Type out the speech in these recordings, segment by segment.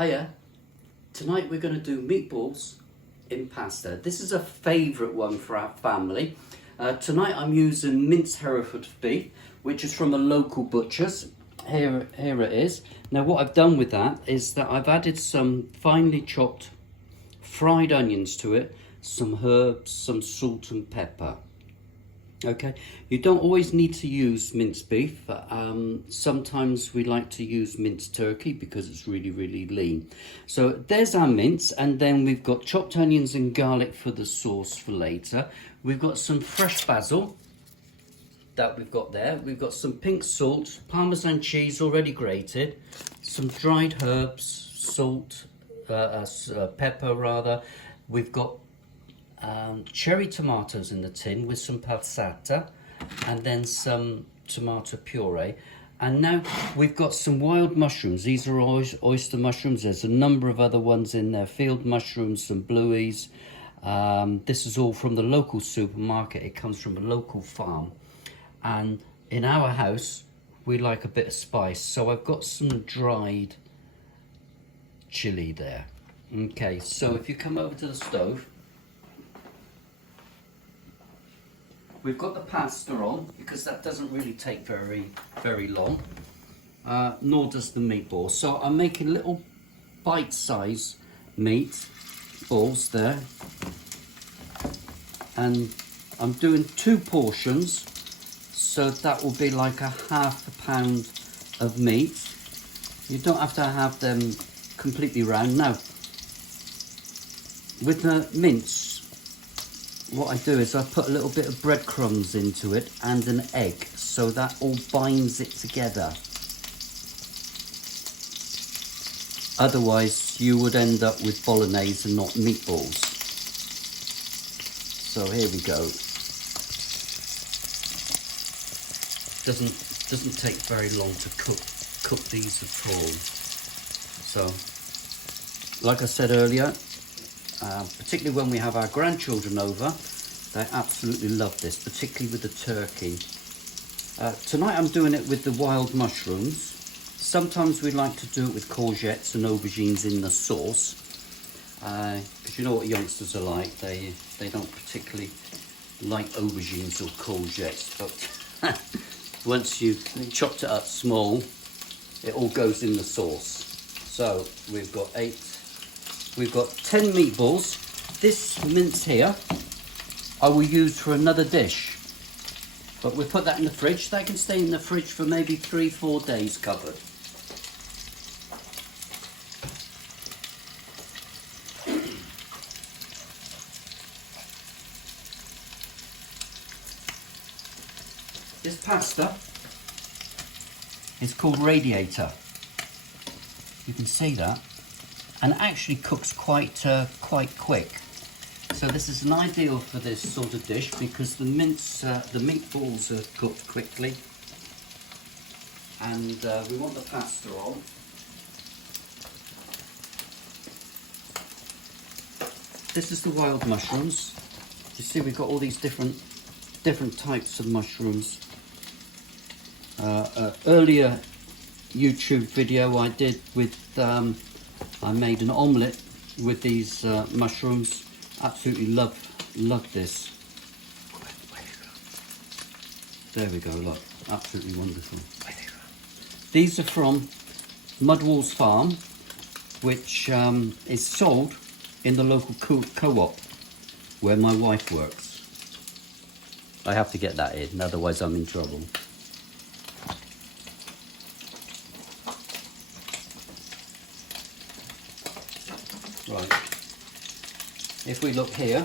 Hiya, tonight we're going to do meatballs in pasta. This is a favourite one for our family. Tonight I'm using minced Hereford beef, which is from a local butcher's. Here it is. Now what I've done with that is that I've added some finely chopped fried onions to it, some herbs, some salt and pepper. Okay, you don't always need to use minced beef. Sometimes we like to use minced turkey because it's really lean. So there's our mince, and then we've got chopped onions and garlic for the sauce for later. We've got some fresh basil that we've got there. We've got some pink salt, Parmesan cheese already grated, some dried herbs, salt, pepper rather. We've got cherry tomatoes in the tin with some passata, and then some tomato puree. And now we've got some wild mushrooms. These are oyster mushrooms. There's a number of other ones in there, field mushrooms, some blueies. This is all from the local supermarket. It comes from a local farm, and in our house we like a bit of spice, so I've got some dried chili there. Okay, so if you come over to the stove, we've got the pasta on because that doesn't really take very long, nor does the meatball. So I'm making little bite-sized meat balls there, and I'm doing 2 portions, so that will be like a ½ pound of meat. You don't have to have them completely round. Now with the mince, what I do is I put a little bit of breadcrumbs into it and an egg, so that all binds it together. Otherwise you would end up with bolognese and not meatballs. So here we go. Doesn't take very long to cook these at all. So like I said earlier, particularly when we have our grandchildren over, they absolutely love this, particularly with the turkey. Tonight I'm doing it with the wild mushrooms. Sometimes we like to do it with courgettes and aubergines in the sauce, because you know what youngsters are like, they don't particularly like aubergines or courgettes, but once you've chopped it up small, it all goes in the sauce. So we've got 10 meatballs. This mince here I will use for another dish, but we'll put that in the fridge. They can stay in the fridge for maybe 3-4 days covered. This pasta is called Radiator. You can see that, and actually cooks quite quick. So this is an ideal for this sort of dish because the meatballs are cooked quickly, and we want the pasta on. This is the wild mushrooms. You see we've got all these different types of mushrooms. Earlier YouTube video I did with I made an omelette with these mushrooms. Absolutely love this. There we go, look, absolutely wonderful. These are from Mudwall's Farm, which is sold in the local co-op where my wife works. I have to get that in, otherwise I'm in trouble. Right, if we look here,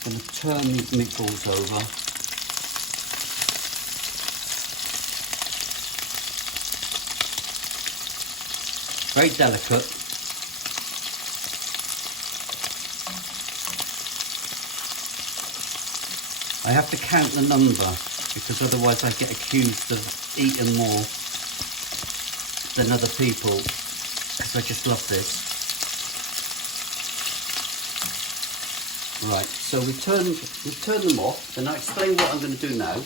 I'm going to turn these meatballs over. Very delicate. I have to count the number because otherwise I get accused of eating more than other people, because I just love this. Right, so we turn them off, and I'll explain what I'm going to do now.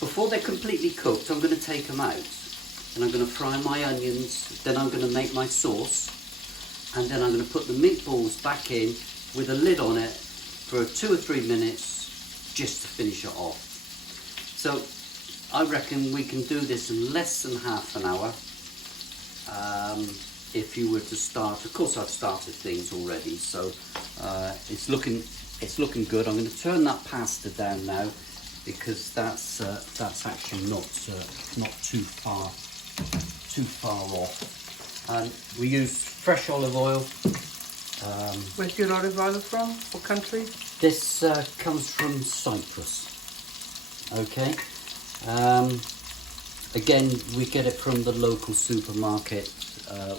Before they're completely cooked, I'm going to take them out. and I'm going to fry my onions, then I'm going to make my sauce, and then I'm going to put the meatballs back in with a lid on it for 2 or 3 minutes just to finish it off. So I reckon we can do this in less than half an hour. If you were to start, of course I've started things already, so it's looking good. I'm going to turn that pasta down now because that's actually not too far off. And we use fresh olive oil. Where's your olive oil from? What country? This comes from Cyprus. Okay. Again, we get it from the local supermarket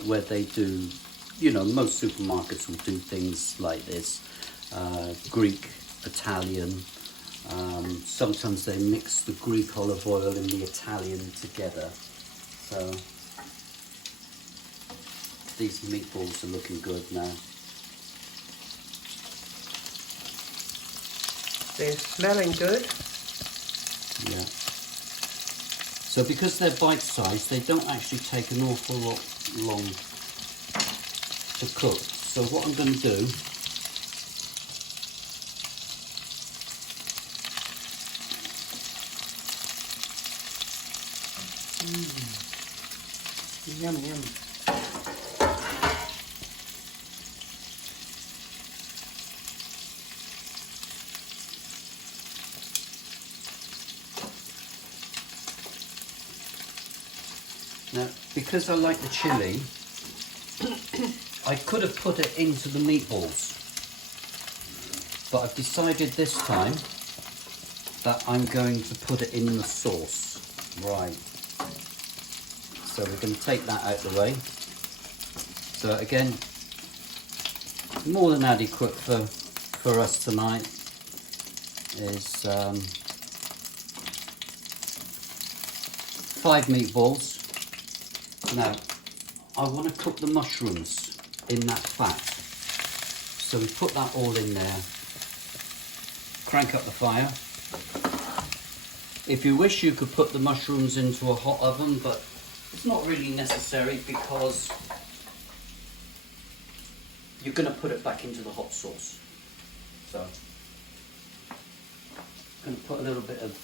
where they do, you know, most supermarkets will do things like this. Greek, Italian. Sometimes they mix the Greek olive oil and the Italian together. So these meatballs are looking good now. They're smelling good. Yeah. So because they're bite-sized, they don't actually take an awful lot long to cook. So what I'm going to do Yum, yum. now, because I like the chilli, I could have put it into the meatballs, but I've decided this time that I'm going to put it in the sauce. Right. So we're going to take that out of the way. So again, more than adequate for us tonight is 5 meatballs. Now, I want to cook the mushrooms in that fat. So we put that all in there. Crank up the fire. If you wish, you could put the mushrooms into a hot oven, but it's not really necessary because you're going to put it back into the hot sauce. So I'm going to put a little bit of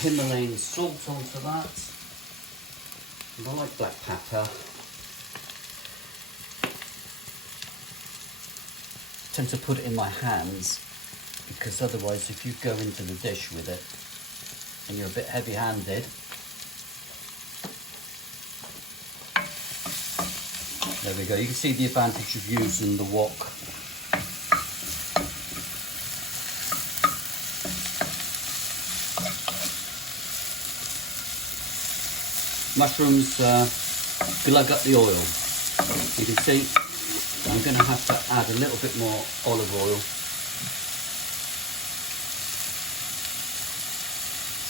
Himalayan salt onto that. And I like black pepper. I tend to put it in my hands because otherwise if you go into the dish with it and you're a bit heavy-handed, there we go. You can see the advantage of using the wok. Mushrooms glug up the oil. You can see I'm going to have to add a little bit more olive oil,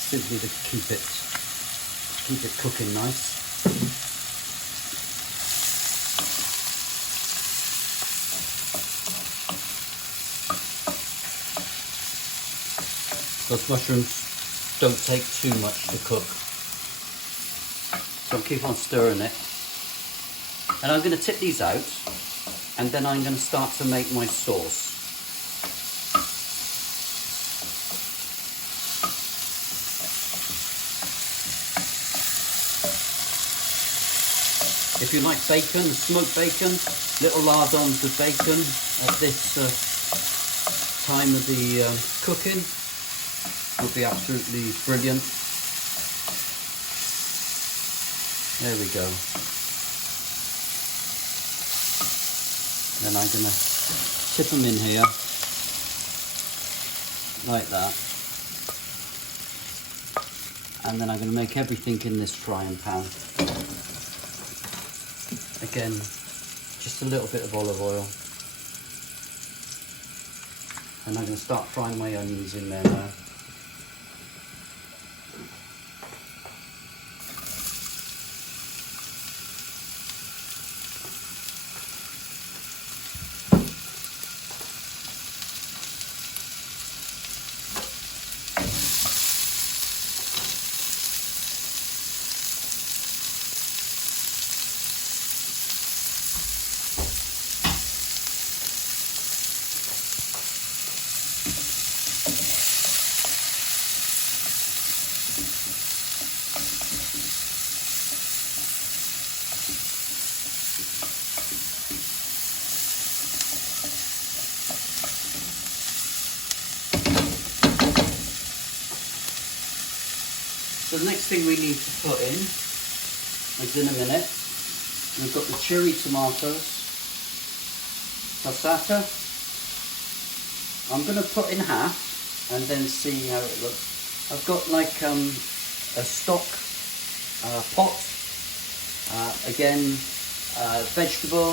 simply to keep it cooking nice. Those mushrooms don't take too much to cook. So I'll keep on stirring it. And I'm going to tip these out, and then I'm going to start to make my sauce. If you like bacon, smoked bacon, little lardons of bacon at this time of the cooking would be absolutely brilliant. There we go. Then I'm going to tip them in here, like that. And then I'm going to make everything in this frying pan. Again, just a little bit of olive oil. And I'm going to start frying my onions in there now. So the next thing we need to put in is in a minute. We've got the cherry tomatoes, passata. I'm going to put in half and then see how it looks. I've got like a stock pot, again vegetable.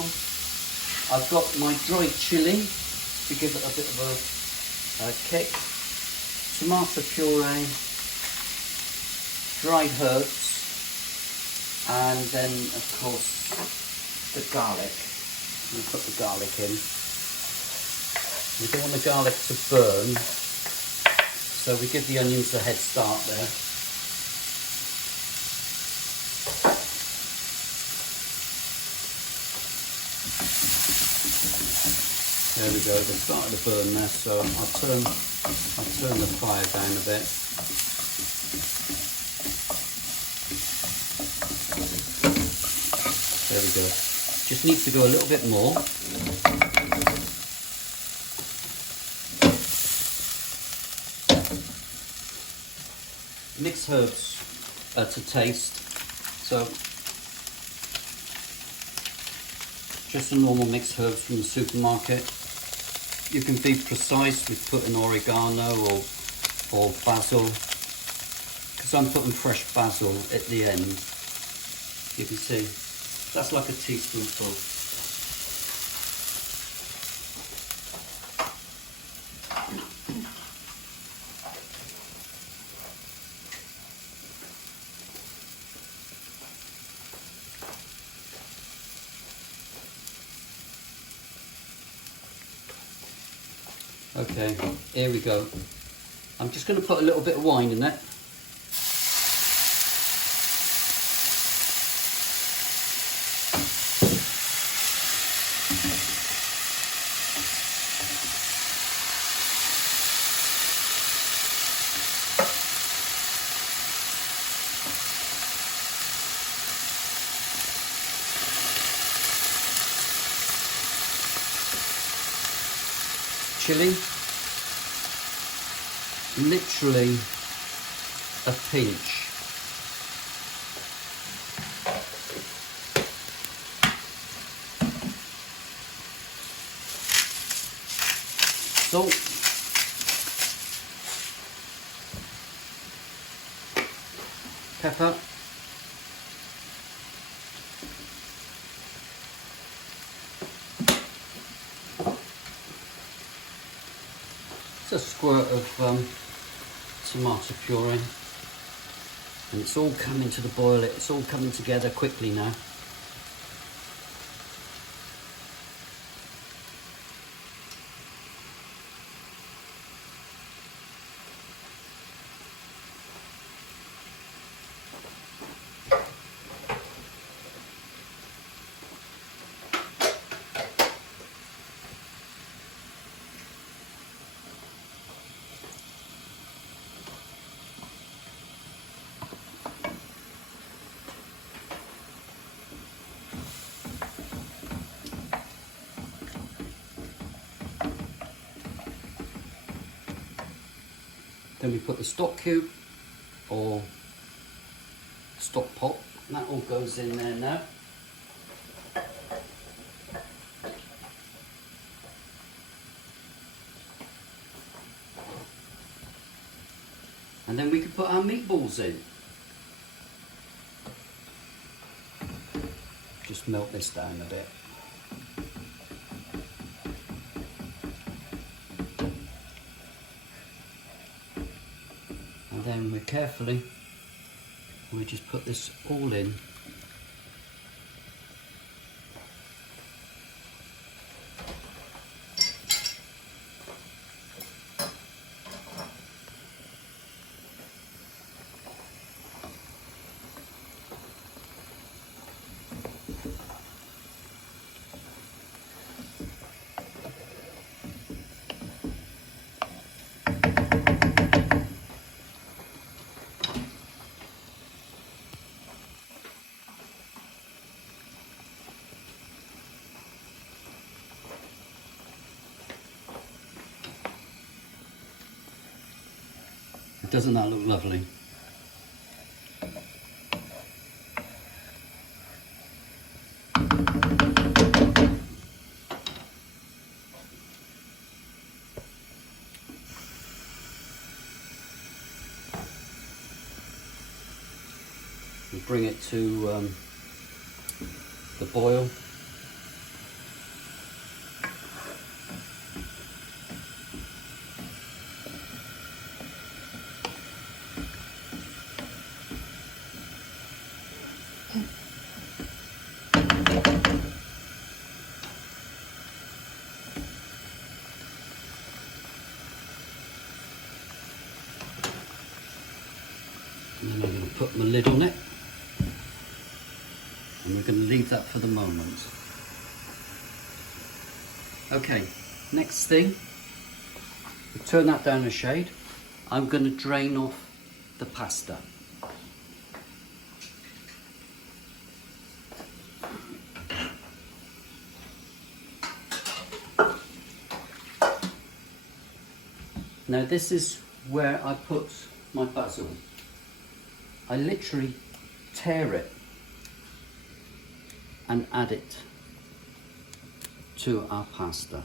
I've got my dried chilli to give it a bit of a kick, tomato puree, dried herbs, and then of course the garlic. We'll put the garlic in. We don't want the garlic to burn, so we give the onions a head start there. There we go, they're starting to burn there, so I'll turn the fire down a bit. There we go. Just needs to go a little bit more. Mixed herbs to taste. So just the normal mixed herbs from the supermarket. You can be precise with putting oregano or basil, because I'm putting fresh basil at the end. You can see that's like a teaspoonful. Okay, here we go. I'm just going to put a little bit of wine in it. Chili, literally a pinch. Salt, pepper, a squirt of tomato puree, and it's all coming to the boil. It's all coming together quickly now. Then we put the stock cube or stock pot, and that all goes in there now. And then we can put our meatballs in. Just melt this down a bit. Then we just put this all in. Doesn't that look lovely? We bring it to the boil. And then I'm going to put my lid on it, and we're going to leave that for the moment. Okay, next thing, we turn that down a shade. I'm going to drain off the pasta. Now this is where I put my basil. I literally tear it and add it to our pasta.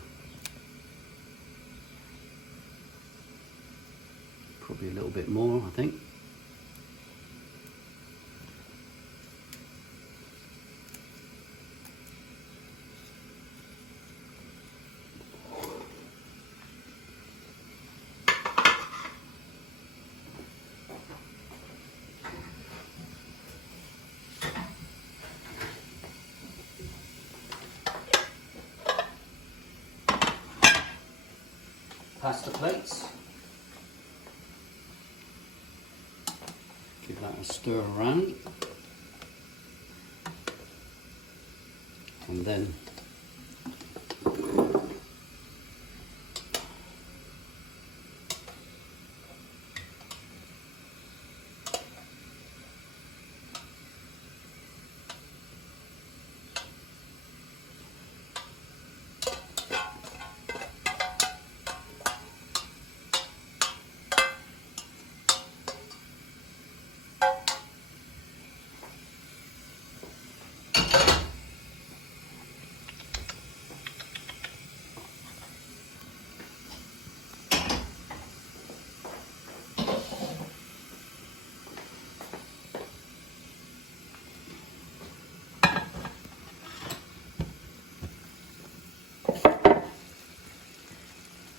Probably a little bit more, I think. Pasta plates. Give that a stir around. And then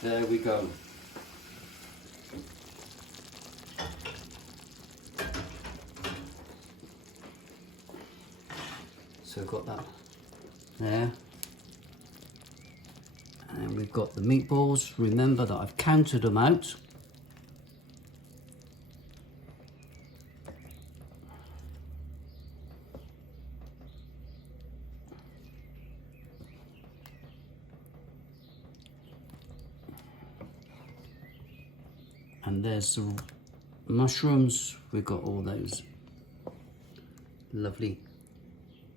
there we go. So we've got that there. And then we've got the meatballs. Remember that I've counted them out. And there's the mushrooms. We've got all those lovely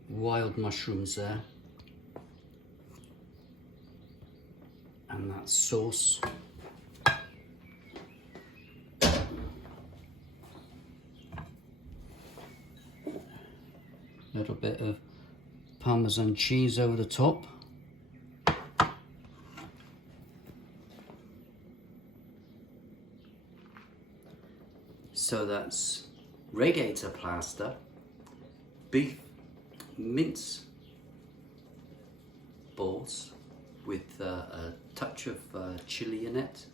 wild mushrooms there. And that sauce. Little bit of Parmesan cheese over the top. So that's radiator pasta, beef mince balls with a touch of chili in it,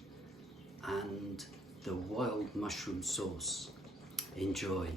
and the wild mushroom sauce. Enjoy.